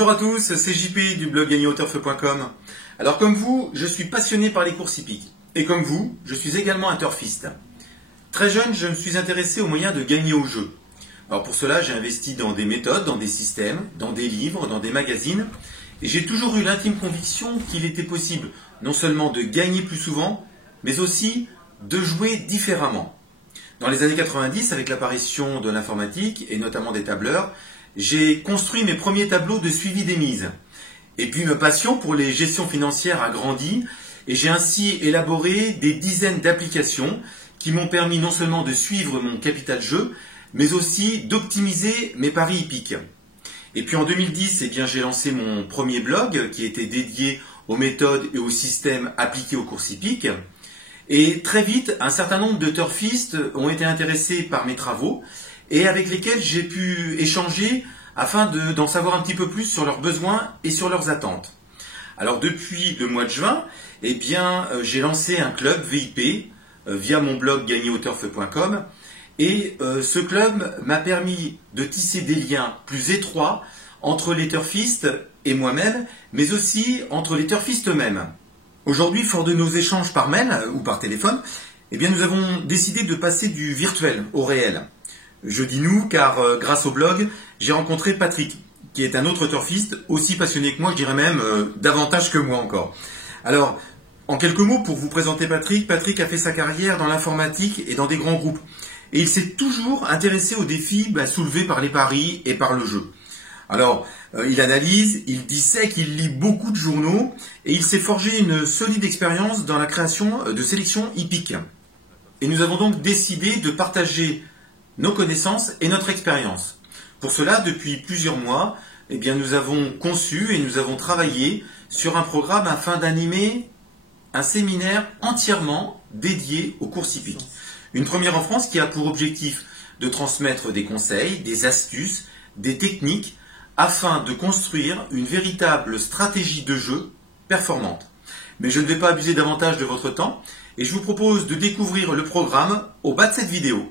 Bonjour à tous, c'est JP du blog gagnerauturf.com. Alors comme vous, je suis passionné par les courses hippiques. Et comme vous, je suis également un turfiste. Très jeune, je me suis intéressé aux moyens de gagner au jeu. Alors pour cela, j'ai investi dans des méthodes, dans des systèmes, dans des livres, dans des magazines. Et j'ai toujours eu l'intime conviction qu'il était possible non seulement de gagner plus souvent, mais aussi de jouer différemment. Dans les années 90, avec l'apparition de l'informatique et notamment des tableurs, j'ai construit mes premiers tableaux de suivi des mises. Et puis ma passion pour les gestions financières a grandi et j'ai ainsi élaboré des dizaines d'applications qui m'ont permis non seulement de suivre mon capital jeu, mais aussi d'optimiser mes paris hippiques. Et puis en 2010, j'ai lancé mon premier blog qui était dédié aux méthodes et aux systèmes appliqués aux courses hippiques. Et très vite, un certain nombre de turfistes ont été intéressés par mes travaux et avec lesquels j'ai pu échanger afin d'en savoir un petit peu plus sur leurs besoins et sur leurs attentes. Alors depuis le mois de juin, j'ai lancé un club VIP via mon blog gagnerauturf.com et ce club m'a permis de tisser des liens plus étroits entre les turfistes et moi-même, mais aussi entre les turfistes eux-mêmes. Aujourd'hui, fort de nos échanges par mail ou par téléphone, nous avons décidé de passer du virtuel au réel. Je dis nous car grâce au blog, j'ai rencontré Patrick, qui est un autre turfiste aussi passionné que moi, je dirais même davantage que moi encore. Alors, en quelques mots pour vous présenter Patrick, Patrick a fait sa carrière dans l'informatique et dans des grands groupes. Et il s'est toujours intéressé aux défis soulevés par les paris et par le jeu. Alors, il analyse, il dissèque, il lit beaucoup de journaux et il s'est forgé une solide expérience dans la création de sélections hippiques. Et nous avons donc décidé de partager nos connaissances et notre expérience. Pour cela, depuis plusieurs mois, nous avons conçu et nous avons travaillé sur un programme afin d'animer un séminaire entièrement dédié aux courses hippiques. Une première en France qui a pour objectif de transmettre des conseils, des astuces, des techniques afin de construire une véritable stratégie de jeu performante. Mais je ne vais pas abuser davantage de votre temps et je vous propose de découvrir le programme au bas de cette vidéo.